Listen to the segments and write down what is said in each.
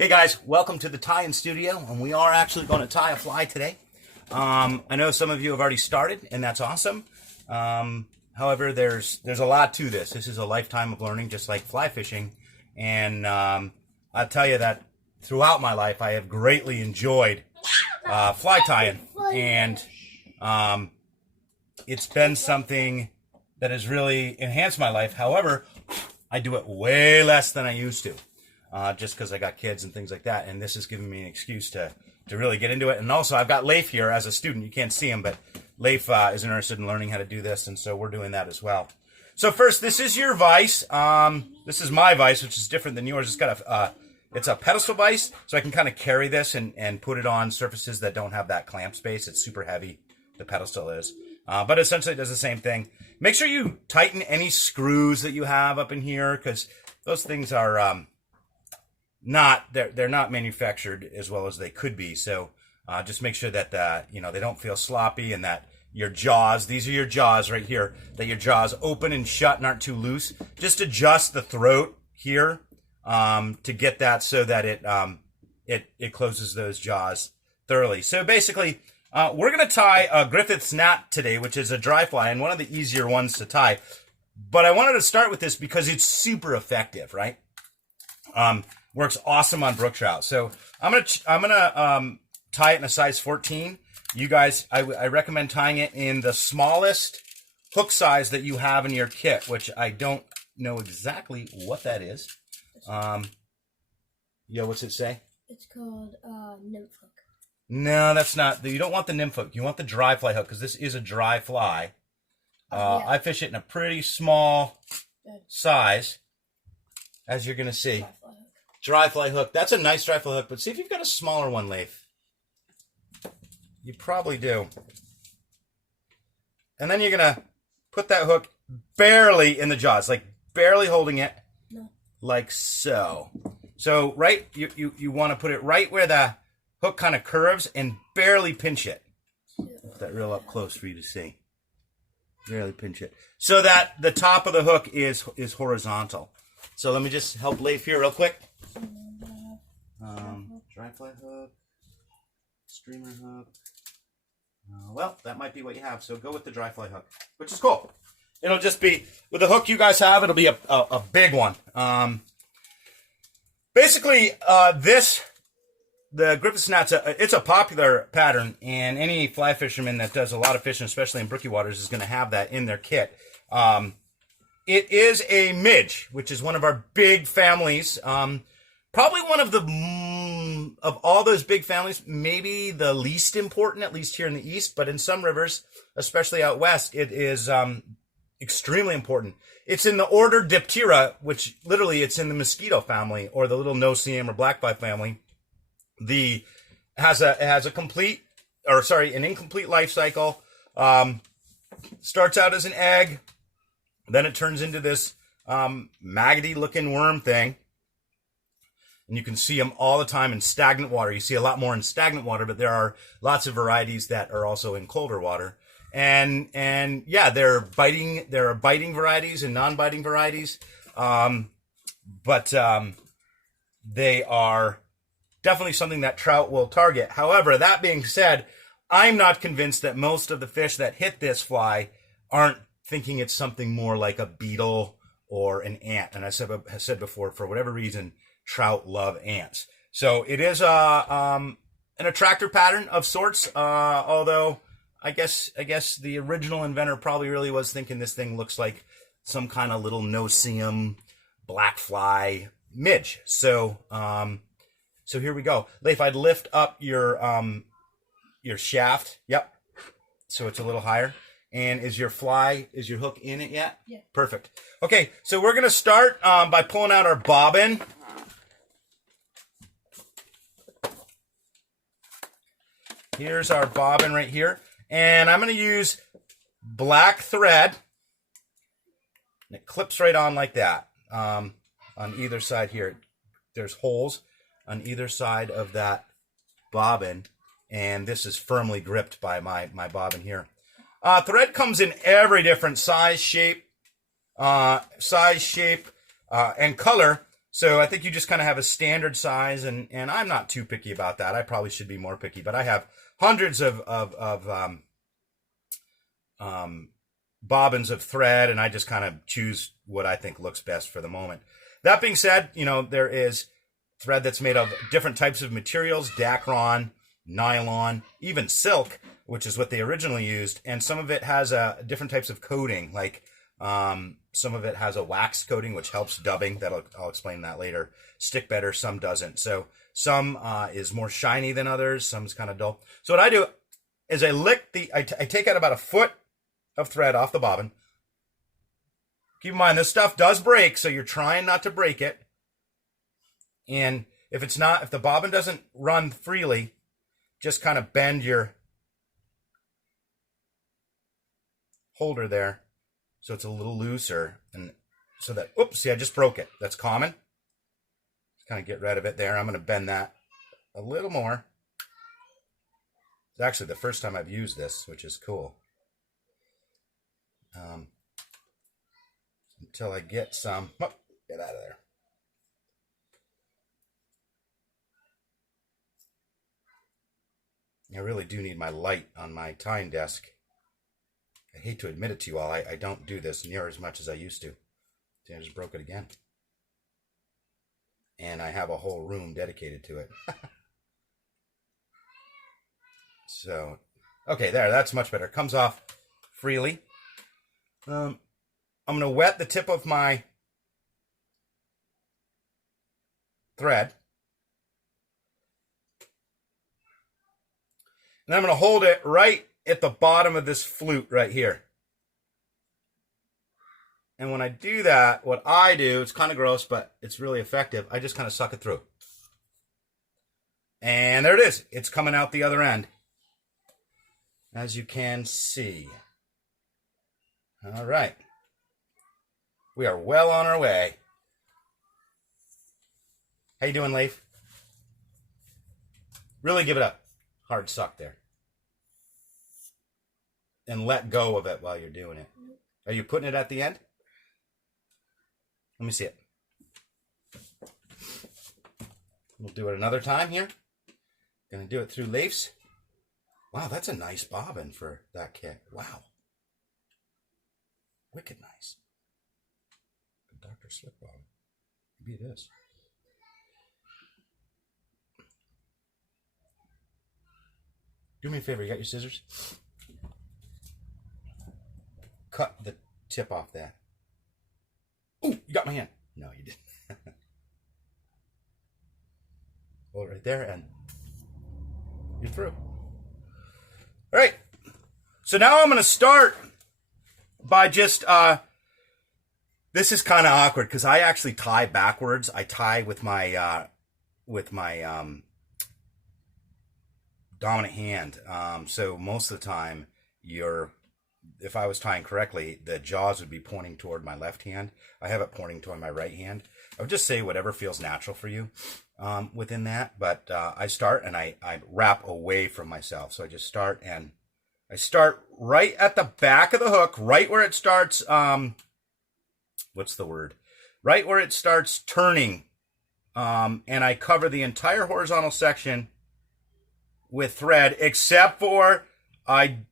Hey guys, welcome to the tie-in studio, and we are actually going to tie a fly today. I know some of you have already started, and that's awesome. However, there's a lot to this. This is a lifetime of learning, just like fly fishing. And I'll tell you that throughout my life, I have greatly enjoyed fly tying, and it's been something that has really enhanced my life. However, I do it way less than I used to. Just because I got kids and things like that, and this has given me an excuse to really get into it. And also, I've got Leif here as a student. You can't see him, but Leif is interested in learning how to do this, and so we're doing that as well. So first, this is your vise. This is my vise, which is different than yours. It's got it's a pedestal vise, so I can kind of carry this and put it on surfaces that don't have that clamp space. It's super heavy, the pedestal is. But essentially, it does the same thing. Make sure you tighten any screws that you have up in here, because those things are... they're not manufactured as well as they could be. So just make sure that they don't feel sloppy, and that your jaws, these are your jaws right here, that your jaws open and shut and aren't too loose. Just adjust the throat here to get that so that it closes those jaws thoroughly. So basically, we're going to tie a griffiths gnat today, which is a dry fly and one of the easier ones to tie. But I wanted to start with this because it's super effective, right? Works awesome on brook trout. So I'm gonna tie it in a size 14. You guys, I recommend tying it in the smallest hook size that you have in your kit, which I don't know exactly what that is. What's it say? It's called nymph hook. No, that's not. You don't want the nymph hook. You want the dry fly hook, because this is a dry fly. Yeah. I fish it in a pretty small size, as you're gonna see. Dry fly hook. That's a nice dry fly hook, but see if you've got a smaller one, Leif. You probably do. And then you're going to put that hook barely in the jaws, like barely holding it, like so. So, right, you want to put it right where the hook kind of curves and barely pinch it. Put that real up close for you to see. Barely pinch it. So that the top of the hook is horizontal. So let me just help Leif here real quick. Dry fly hook, streamer hook. Well, that might be what you have, so go with the dry fly hook, which is cool. It'll just be, with the hook you guys have, it'll be a big one. Basically, the griffiths gnat's it's a popular pattern, and any fly fisherman that does a lot of fishing, especially in brookie waters, is going to have that in their kit. It is a midge, which is one of our big families. Probably one of of all those big families, maybe the least important, at least here in the east. But in some rivers, especially out west, it is extremely important. It's in the order Diptera, which literally it's in the mosquito family, or the little no-see-am or blackfly family. It has an incomplete life cycle. Starts out as an egg, then it turns into this maggoty-looking worm thing. And you can see them all the time in stagnant water. You see a lot more in stagnant water, but there are lots of varieties that are also in colder water. And yeah, there are biting varieties and non-biting varieties. But they are definitely something that trout will target. However, that being said, I'm not convinced that most of the fish that hit this fly aren't thinking it's something more like a beetle or an ant. And I said before, for whatever reason, trout love ants. So it is an attractor pattern of sorts, although I guess the original inventor probably really was thinking this thing looks like some kind of little no-see-am black fly midge. So here we go. Leif, I'd lift up your shaft. Yep. So it's a little higher. And is your hook in it yet? Yeah. Perfect. Okay, so we're going to start by pulling out our bobbin. Here's our bobbin right here. And I'm going to use black thread. And it clips right on like that on either side here. There's holes on either side of that bobbin. And this is firmly gripped by my bobbin here. Thread comes in every different size, shape, and color. So I think you just kind of have a standard size, and I'm not too picky about that. I probably should be more picky, but I have hundreds of bobbins of thread, and I just kind of choose what I think looks best for the moment. That being said, there is thread that's made of different types of materials: Dacron, nylon, even silk, which is what they originally used, and some of it has different types of coating, like some of it has a wax coating, which helps dubbing. I'll explain that later. Stick better, some doesn't. So some is more shiny than others, some is kind of dull. So what I do is I take out about a foot of thread off the bobbin. Keep in mind, this stuff does break, so you're trying not to break it. And if the bobbin doesn't run freely, just kind of bend your holder there so it's a little looser, and so that, oops, see, I just broke it. That's common. Just kind of get rid of it there. I'm going to bend that a little more. It's actually the first time I've used this, which is cool. Until I get some, get out of there. I really do need my light on my tying desk. I hate to admit it to you all, I don't do this near as much as I used to. See, I just broke it again. And I have a whole room dedicated to it. So, okay, that's much better. It comes off freely. I'm going to wet the tip of my thread. And I'm going to hold it right at the bottom of this flute right here. And when I do that, what I do, it's kind of gross, but it's really effective. I just kind of suck it through. And there it is. It's coming out the other end, as you can see. All right. We are well on our way. How you doing, Leif? Really give it a hard suck there. And let go of it while you're doing it. Are you putting it at the end? Let me see it. We'll do it another time here. Gonna do it through Leif's. Wow, that's a nice bobbin for that kit. Wow. Wicked nice. Dr. Slip bobbin. Maybe it is. Do me a favor, you got your scissors? Cut the tip off that. Oh, you got my hand. No, you didn't. Hold it right there and you're through. All right. So now I'm going to start by just, this is kind of awkward because I actually tie backwards. I tie with my dominant hand. So most of the time if I was tying correctly, the jaws would be pointing toward my left hand. I have it pointing toward my right hand. I would just say whatever feels natural for you within that. But I start and I wrap away from myself. So I just start and I start right at the back of the hook, right where it starts, what's the word? Right where it starts turning. And I cover the entire horizontal section with thread, except for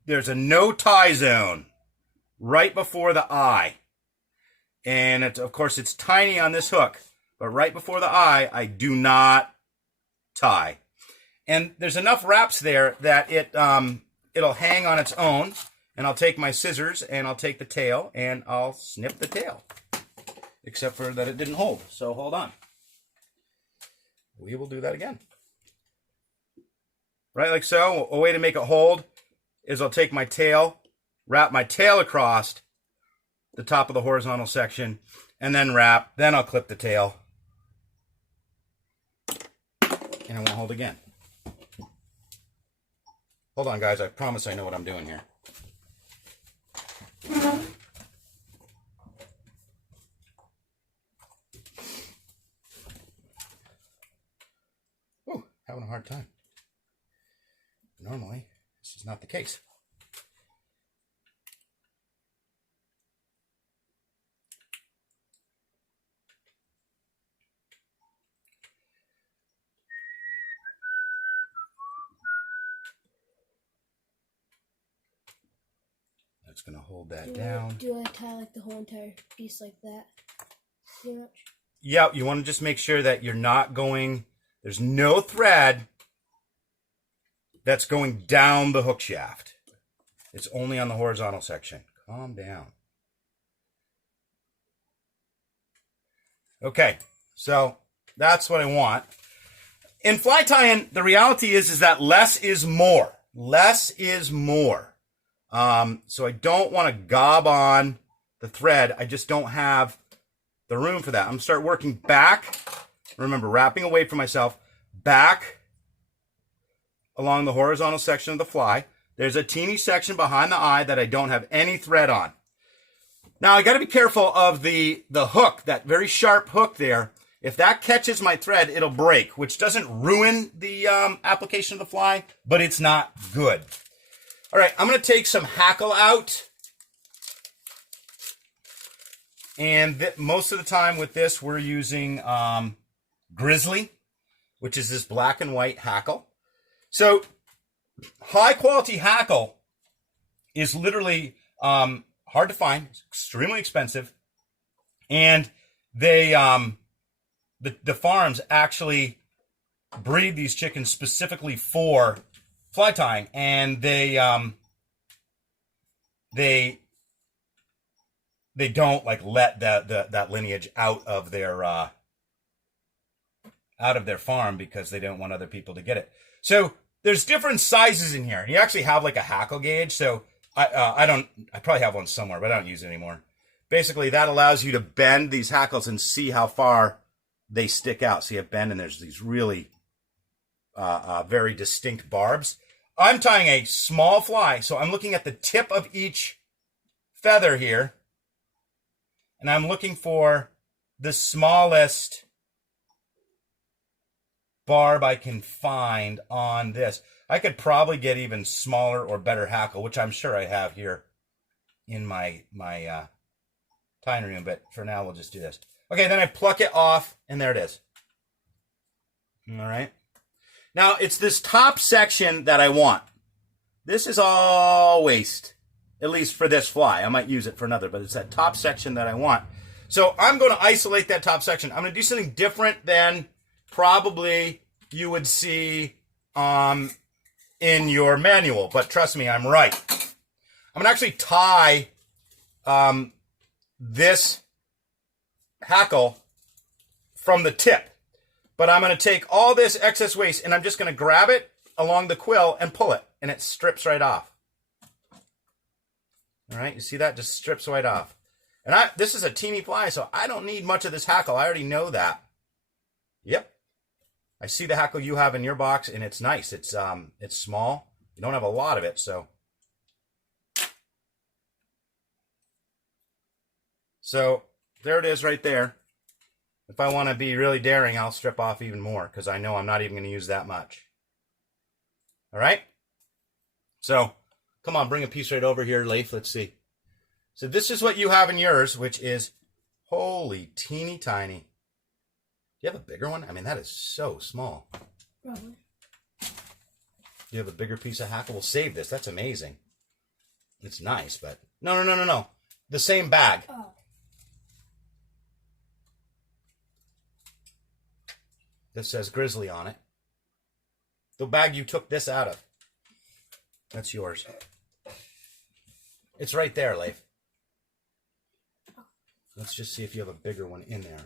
there's a no tie zone right before the eye. And of course it's tiny on this hook, but right before the eye, I do not tie. And there's enough wraps there that it'll hang on its own. And I'll take my scissors and I'll take the tail and I'll snip the tail. Except for that it didn't hold. So hold on. We will do that again. Right, like so. A way to make it hold is I'll take my tail, wrap my tail across the top of the horizontal section, and then wrap. Then I'll clip the tail. And it won't hold again. Hold on, guys. I promise I know what I'm doing here. Ooh, having a hard time. Normally, this is not the case. That's going to hold that down. Do I tie like the whole entire piece like that? Pretty much. Yeah, you want to just make sure that you're not going, there's no thread that's going down the hook shaft. It's only on the horizontal section. Calm down. Okay, so that's what I want. In fly tying, the reality is that less is more. Less is more. So I don't want to gob on the thread. I just don't have the room for that. I'm going to start working back. Remember, wrapping away from myself. Back along the horizontal section of the fly. There's a teeny section behind the eye that I don't have any thread on. Now, I got to be careful of the hook, that very sharp hook there. If that catches my thread, it'll break, which doesn't ruin the application of the fly, but it's not good. All right, I'm going to take some hackle out. And most of the time with this, we're using grizzly, which is this black and white hackle. So high quality hackle is literally hard to find. It's extremely expensive. And they, the farms actually breed these chickens specifically for fly tying. And they don't like let that lineage out of their farm because they don't want other people to get it. So there's different sizes in here. You actually have like a hackle gauge. So I probably have one somewhere, but I don't use it anymore. Basically, that allows you to bend these hackles and see how far they stick out. So you have bend, and there's these really very distinct barbs. I'm tying a small fly, so I'm looking at the tip of each feather here. And I'm looking for the smallest barb I can find on this. I could probably get even smaller or better hackle, which I'm sure I have here in my tying room. But for now, we'll just do this. Okay, then I pluck it off, and there it is. All right. Now, it's this top section that I want. This is all waste. At least for this fly. I might use it for another, but it's that top section that I want. So I'm going to isolate that top section. I'm going to do something different than probably you would see in your manual. But trust me, I'm right. I'm going to actually tie this hackle from the tip. But I'm going to take all this excess waste, and I'm just going to grab it along the quill and pull it. And it strips right off. All right, you see that? Just strips right off. And this is a teeny fly, so I don't need much of this hackle. I already know that. Yep. I see the hackle you have in your box, and it's nice. It's small. You don't have a lot of it, so. So there it is right there. If I want to be really daring, I'll strip off even more because I know I'm not even going to use that much. All right? So, come on, bring a piece right over here, Leif. Let's see. So this is what you have in yours, which is holy teeny tiny. Do you have a bigger one? I mean, that is so small. Probably. Do you have a bigger piece of hackle? We'll save this. That's amazing. It's nice, but... No. The same bag. Oh. This says Grizzly on it. The bag you took this out of. That's yours. It's right there, Leif. Let's just see if you have a bigger one in there.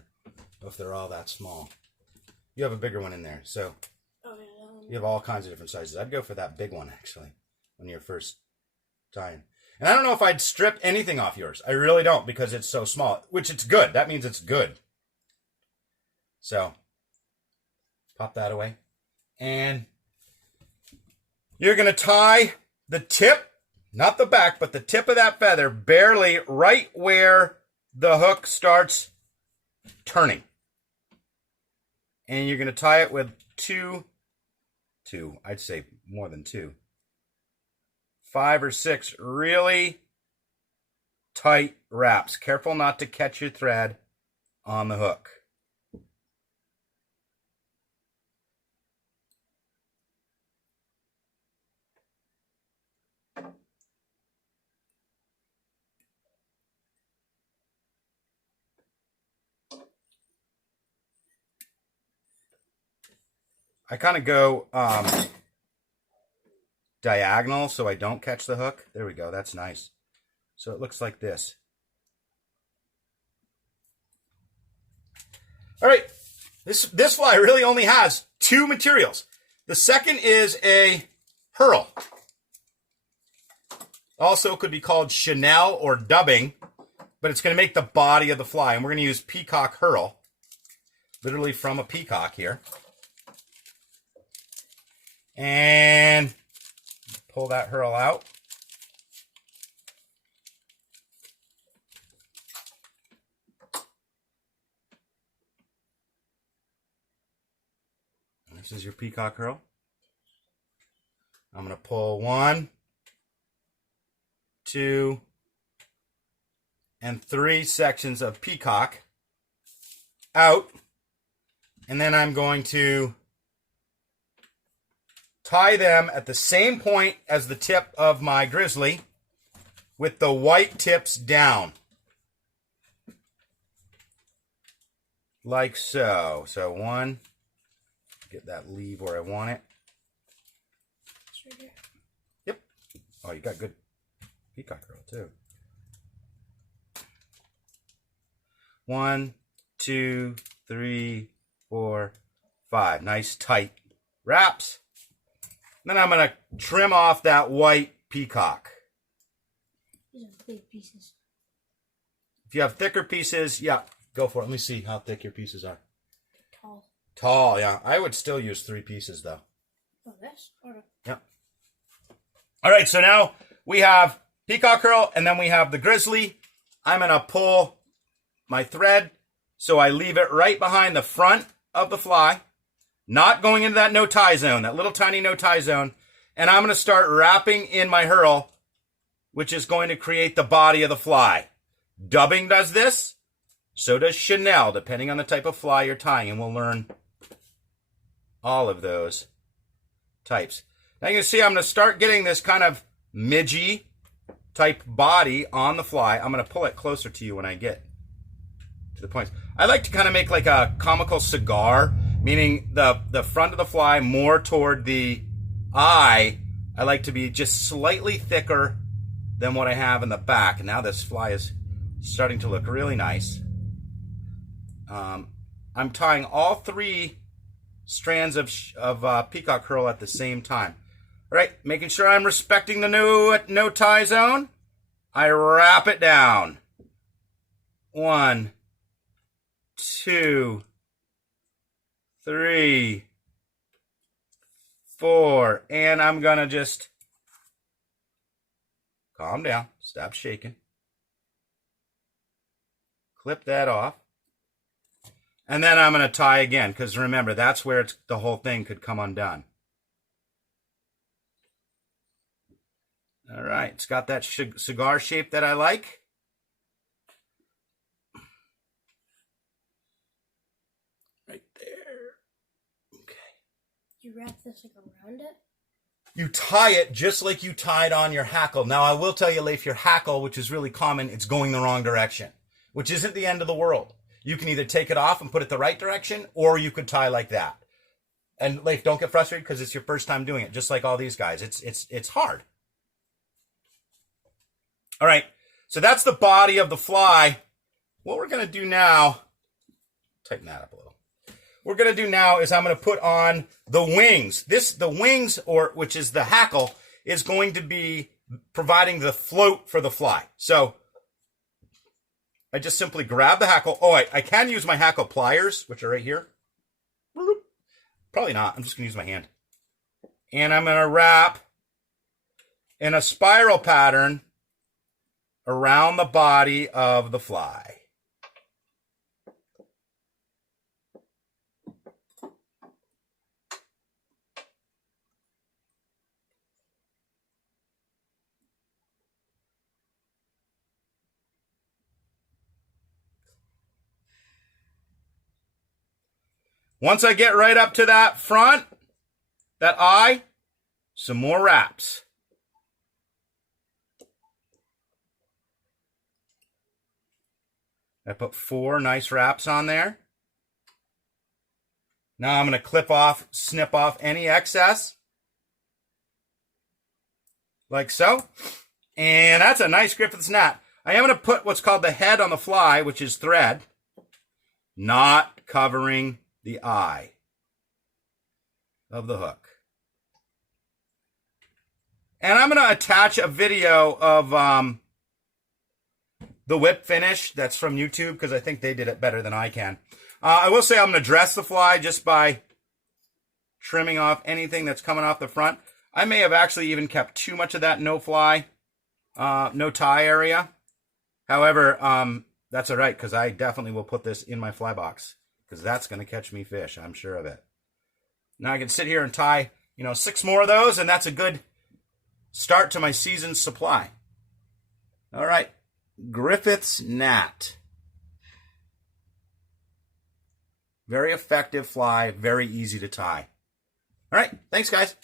Or if they're all that small. You have a bigger one in there. So you have all kinds of different sizes. I'd go for that big one, actually, when you're first tying. And I don't know if I'd strip anything off yours. I really don't, because it's so small. Which it's good. That means it's good. So, pop that away. And you're going to tie the tip, not the back, but the tip of that feather barely right where the hook starts turning. And you're going to tie it with two, I'd say more than 2, 5 or 6 really tight wraps. Careful not to catch your thread on the hook. I kind of go diagonal so I don't catch the hook. There we go. That's nice. So it looks like this. All right. This fly really only has two materials. The second is a herl. Also could be called chenille or dubbing, but it's going to make the body of the fly. And we're going to use peacock herl, literally from a peacock here. And pull that herl out. This is your peacock herl. I'm going to pull 1, 2, and 3 sections of peacock out. And then I'm going to tie them at the same point as the tip of my grizzly with the white tips down. Like so. So 1, get that leave where I want it. Yep. Oh, you got good peacock herl too. 1, 2, 3, 4, 5. Nice tight wraps. Then I'm going to trim off that white peacock. These are big pieces. If you have thicker pieces, yeah, go for it. Let me see how thick your pieces are. Tall. Tall, yeah. I would still use 3 pieces though. Oh, this? Okay. Yeah. All right, so now we have peacock herl and then we have the grizzly. I'm going to pull my thread so I leave it right behind the front of the fly, not going into that no tie zone, that little tiny no tie zone. And I'm going to start wrapping in my herl, which is going to create the body of the fly. Dubbing does this. So does chenille, depending on the type of fly you're tying. And we'll learn all of those types. Now you can see I'm going to start getting this kind of midgy type body on the fly. I'm going to pull it closer to you when I get to the points. I like to kind of make like a comical cigar, meaning the front of the fly more toward the eye. I like to be just slightly thicker than what I have in the back. And now this fly is starting to look really nice. I'm tying all 3 strands of peacock herl at the same time. All right, making sure I'm respecting the no tie zone. I wrap it down. 1, 2, 3, 4, and I'm gonna just calm down, stop shaking, clip that off, and then I'm gonna tie again, because remember, that's where the whole thing could come undone. All right, it's got that cigar shape that I like. Right there. Okay. You wrap this like around it? You tie it just like you tied on your hackle. Now, I will tell you, Leif, your hackle, which is really common, it's going the wrong direction, which isn't the end of the world. You can either take it off and put it the right direction, or you could tie like that. And Leif, don't get frustrated because it's your first time doing it, just like all these guys. It's hard. All right, so that's the body of the fly. What we're going to do now, tighten that up a little. What we're going to do now is I'm going to put on the wings. The wings, or which is the hackle, is going to be providing the float for the fly. So I just simply grab the hackle. Oh, I can use my hackle pliers, which are right here. Probably not. I'm just going to use my hand. And I'm going to wrap in a spiral pattern around the body of the fly. Once I get right up to that front, that eye, some more wraps. I put 4 nice wraps on there. Now I'm going to snip off any excess. Like so. And that's a nice Griffiths gnat. I am going to put what's called the head on the fly, which is thread, not covering the eye of the hook. And I'm going to attach a video of the whip finish that's from YouTube because I think they did it better than I can. I will say I'm going to dress the fly just by trimming off anything that's coming off the front. I may have actually even kept too much of that no tie area. However, that's all right because I definitely will put this in my fly box because that's going to catch me fish. I'm sure of it. Now I can sit here and tie, 6 more of those, and that's a good start to my season's supply. All right, Griffiths gnat. Very effective fly, very easy to tie. All right, thanks guys.